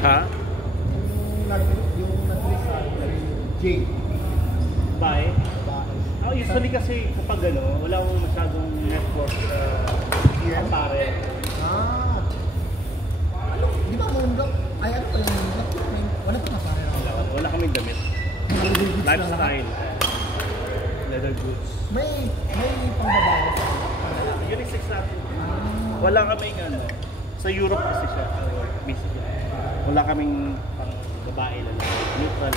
Ha? Yung nag-release sa Jade. Bae? Babae. Usually kasi kapag wala akong masyadong network pare. Ano? Di ba Moondrop? Ay, ano pa yung Moondrop? Wala pa nga pare. Wala kaming damit. Lifestyle. Leather goods. May pang-babae sa Unisex natin. Wala kaming sa Europe kasi siya. Basically. Wala kaming pang babae lang. Neutral.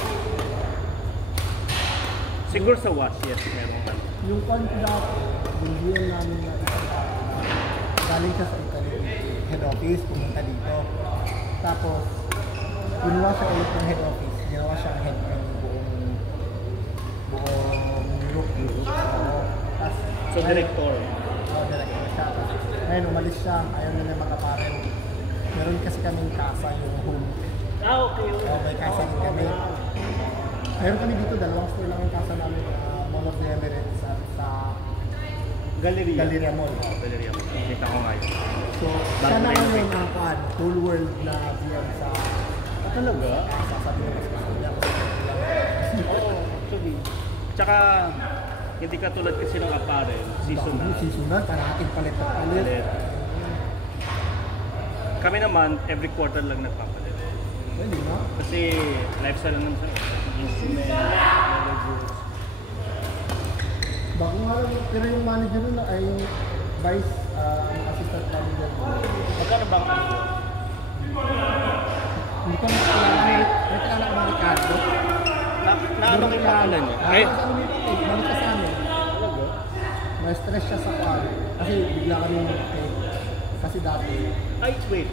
Siguro sa wash, yes, meron man. Yung contract, binigyan namin na galing siya sa Italy. Head office, pumunta dito. Tapos, ginawa siya ulit ng head office. Ginawa siyang head ng buong Europe. So, director. Oo, director siya. Ngayon, umalis siya. Ayaw na niya magkaparel. Meron kasi kaming kasa yung home. Okay. Oo, may kasa din kami. Meron kami dito, dalawang store lang yung kasa namin. Mall of the Emirates at sa Galleria Mall. Galleria Mall. Kita ko ngayon. So, siya naman yung whole world na VM sa... Talaga? Sasabi na mas gusto niya. Oo, actually. Tsaka, hindi ka tulad kasi ng apparel, seasonal. Seasonal, parating palit at palit. Kami naman, every quarter lang nagpapalit. Pwede na. Kasi lifestyle lang naman sa instrument, leather goods. Bako nga lang, pero yung manager nun ay yung vice assistant manager. Magkano bang Hindi ko makakilala. May kilala ko mga Ricardo. Ano kayo pangalan niya? Balik ka sa amin. Na-stress siya sa kwan. Kasi bigla kami kasi dati. Ay, wait.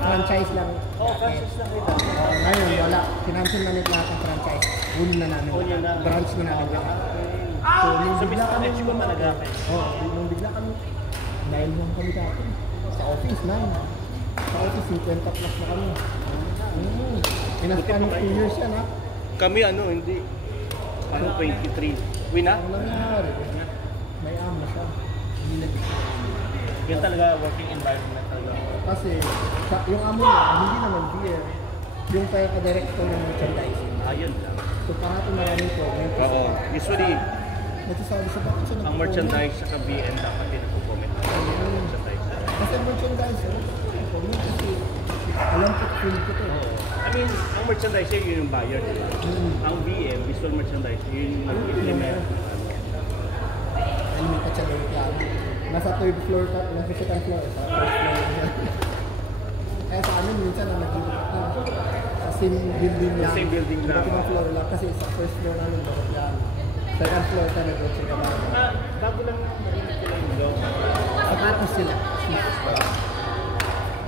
Franchise lang. Franchise lang kita. Ngayon, wala. Financial na nito lahat ng franchise. Una na namin. Branch na namin lahat. So, nung bigla kami talaga. Nung bigla kami, 9 lang kami dati. Sa office, 9. Sa office, 50 plus na kami. Pinaspan ng 2 years yan, ha? Kami hindi. Ano, 23. Win na? Ang nangyari, may ama siya. Hindi nag-isip. Yan talaga working environment talaga. Kasi, yung amo niya, hindi naman beer. Yung director ng merchandising. Ayun lang. So, parang maraming comment. Oo. Usually, nagsasabi siya, bakit siya ang merchandise sa BN dapat din nagpo-comment. Merchandise. Kasi merchandise, comment kasi alam ko, feel ko to. I mean, ang merchandise yun yung buyer, diba? Ang BM, visual merchandise, yun yung nag-implement. Ay, may katsalong piano. Nasa third floor ka, nasa second floor, sa first floor. Kaya sa amin, minsan na sa same building lang. Same building lang. Iba't floor lang, kasi sa first floor namin, nasa piano. Second floor ka, nag-watch ka ba? Bago lang marinig ko lang yung Sapatos sila.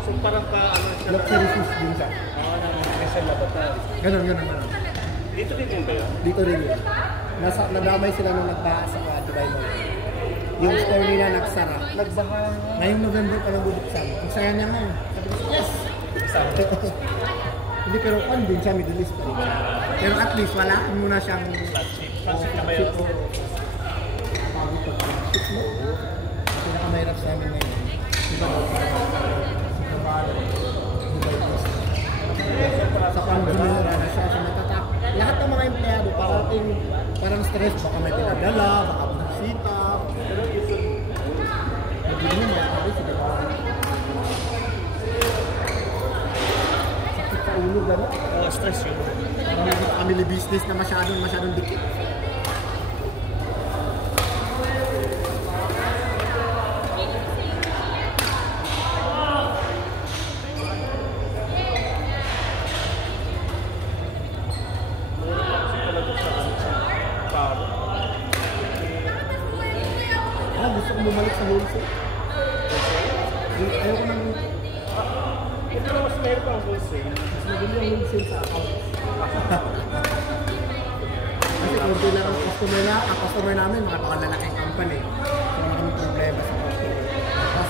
So parang siya Luxury shoes din siya. Nasa laboratory. Ganon. Dito din yun kayo? Dito rin yun. Nadamay sila nung nagbaha sa Dubai Mall. Yung store nila nagsara. Nagbaha. Ngayong November pa lang bubuksan. Ang saya niya nga. Sabi ko, yes! Hindi, pero din siya, Middle East pa rin. Pero at least, wala muna siyang Transit na ba yun? Pagod pa rin. Ship mo. Pinakamahirap sa amin ngayon. Diba? Sa pang-gumilera na siya, sa matatak. Lahat ng mga empleyado, parang stress. Baka may pinadala, baka bisita. Pero hindi naman makakabit sila. Sakit sa ulo, gano'n. Stress yun. Parang hindi family business na masyadong dikit. Gusto ko bumalik sa wholesale. Ayoko nang Ito na mas meron pang wholesale. mas maganda yung wholesale sa account. Kasi konti lang ang customer namin, makapakalalaking company. So wala kami problema sa customer. Tapos,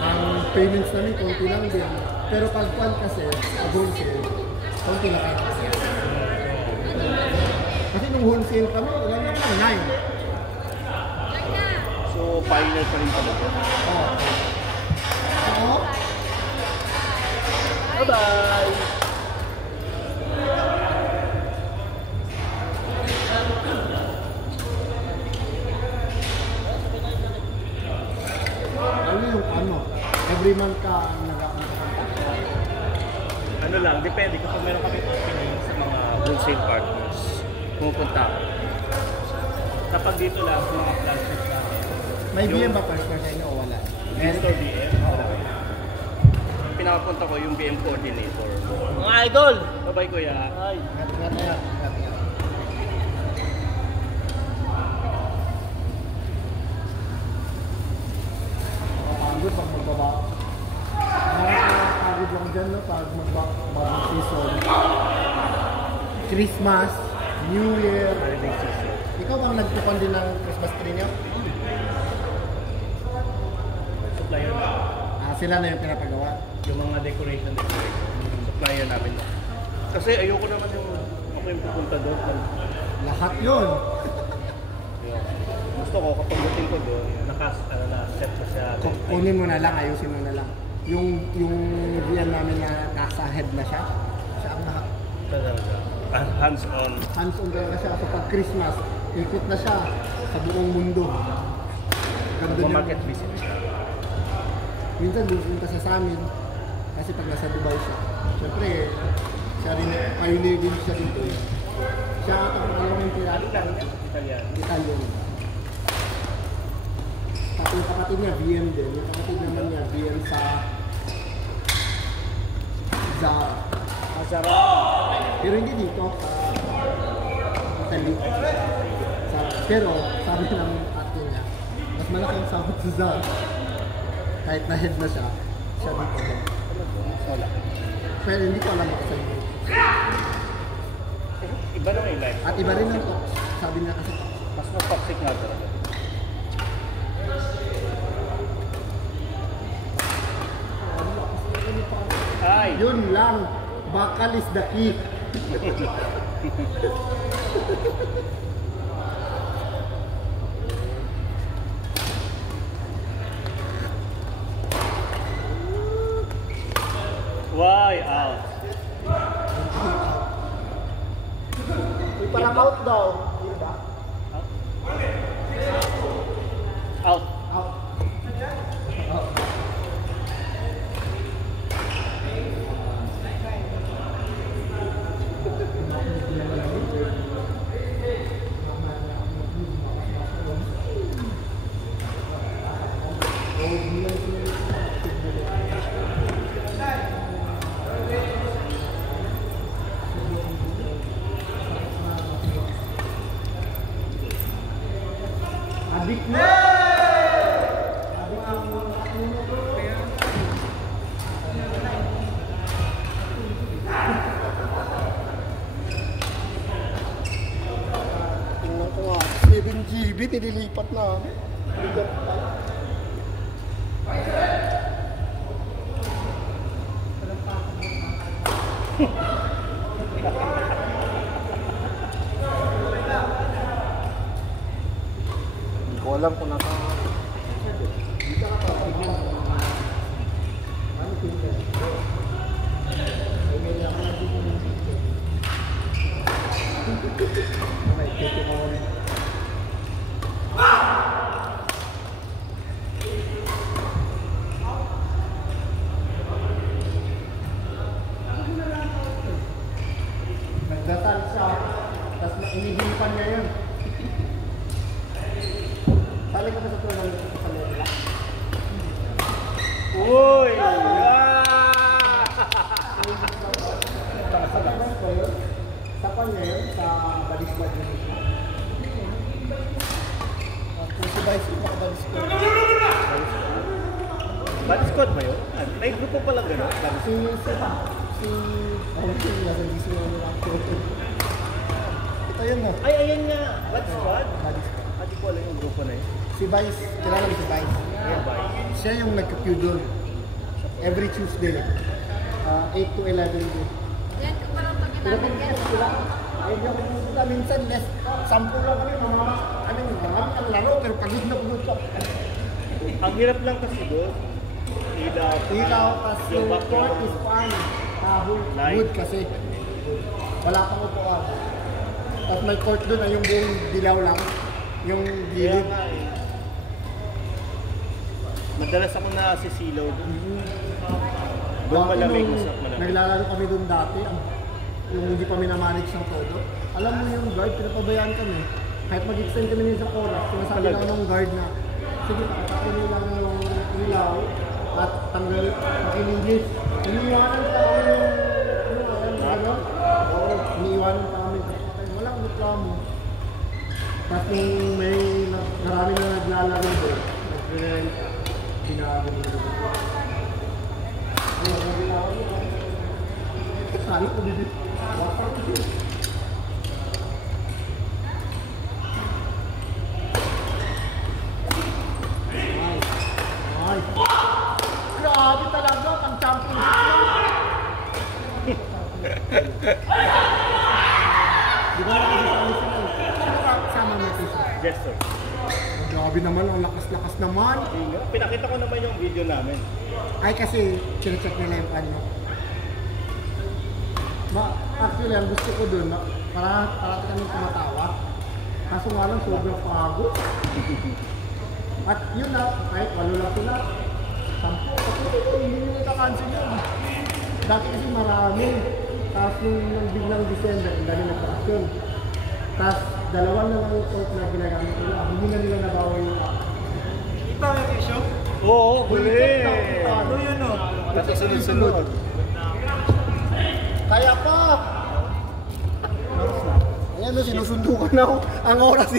ang payments namin, konti lang din. Pero pag kasi, sa wholesale, konti lang kayo kasi. Kasi nung wholesale kami, wala na kami 9. So, pioneer pa rin talaga. Oo. Bye-bye! man ka nag-contact. Ano lang, depende. Kapag meron kami opening sa mga wholesale partners, pumupunta ako. Kapag dito lang, sa mga flagships natin. May BM ba partner sa inyo o wala? Store BM? Wala. Pinapunta ko yung BM coordinator. Mga idol! Bye-bye kuya. Ay. Ingat. Pagod pag magbaba. Nakakapagod lang dyan, no? Pag magbabang season. Christmas, New Year. Holiday season. Ikaw bang nagtupan din ng Christmas tree niyo? Supplier namin. Sila na yung pinapagawa. Yung mga decoration. Supplier namin. Kasi ayoko naman yung ako yung pupunta doon. Lahat yun. Gusto ko kapag dating ko doon, na-set ko siya. Kunin mo na lang, ayusin mo na lang. Yung diyan namin na nasa head na siya, siya ang lahat. Hands-on. Hands-on talaga siya. So pag Christmas, ikot na siya sa buong mundo. Ganda niya. Market visit siya. Minsan pupunta siya sa amin kasi pag nasa Dubai siya. Siyempre, siya rin, pioneer din siya dito eh. Siya ata kung alam yung pirata. Italian. Italian. Tapos yung kapatid niya, VM din. Yung kapatid naman niya, VM sa Zara. Zara. Pero hindi dito, sa Italy. Pero sabi ng ate niya, mas malaki ang sahod sa Zara. Kahit na head na siya dito. Wala. Pero hindi ko alam ito sa inyo. Iba naman yung life. At iba rin ang talks. Sabi niya kasi, Mas toxic nga talaga. Ay! yun lang. Bakal is the key. Why out? Parang out daw. Yun ba? Out. Out. Adik na! Tingnan ko nga, 7 GB, tinilipat na. Bigat pa. Hindi ko alam kung naka... Dito ka pa. Ano pinter? Ay, may ako na dito ng pinter. Okay, thank you for nagdasal siya, tapos inihilipan niya yun. Sali ka ba sa tulang sa kanila? Uy! Sa kanya ko yun? Sa kanya yun? Sa balisbad yun? Kung si Vice, makabalisbad. Bad squad ba yun? May grupo pala gano'n? Nasa DC na nila. Ito yun na. Ay, ayan nga! Bad squad? Balisbad. Hindi ko alam yung grupo na yun. Si Vice, kilala mo si Vice? Yeah, bye. Siya yung nagka-queue doon. Every Tuesday. 8 to 11 din. Yan, parang pag namin guys. Ay, yung pumunta minsan, less. 10 lang kami, marami ang laro, pero pagod na pagod ka. Ang hirap lang kasi doon. Ilaw. Ilaw, tas yung background. court is fine. Light. Wood kasi. Wala pang upuan. Tapos may court doon na yung buong dilaw lang. Yung Kaya gilid. nga eh. Madalas ako nasisilaw doon. Doon Dati malamig, nung usap malamig. naglalaro kami doon dati, yung hindi pa minamanage ng todo. Alam mo yung guard, pinapabayaan kami. Kahit mag-extend kami ng isang oras, sinasabi lang ng guard na, sige, pakatakin nyo lang yung ilaw at tanggal makiligis. Iniiwanan pa kami yung oo, iniiwanan pa kami. Walang reklamo. Tapos nung may marami na naglalaro doon, nag-rent, sinabi nyo doon. Ano, naglalaro mo? Sali ko dito. Wasak ko dito. Ay. Grabe talaga, pang championship lang. Di ba nakasama sila? Sino ka kasama natin siya? Yes, sir. Grabe naman, ang lakas-lakas naman. Pinakita ko naman yung video namin. Ay kasi, chinecheck nila yung pan mo. Actually, ang gusto ko dun, parati kami tumatawa. Kaso nga lang, sobrang pagod. At yun na, kahit walo lang sila, 10. Hindi nyo nagka-cancel yun. Dati kasi marami. Tapos nung biglang December, ang dami nagka-action. Tapos dalawa na lang yung court na ginagamit nila. Hindi na nila nabawa yung Ito yung issue? Oo, huli! Ano yun o? At sunod-sunod. Kaya pa! Ayan o, sinusundo ka na ako. Ang oras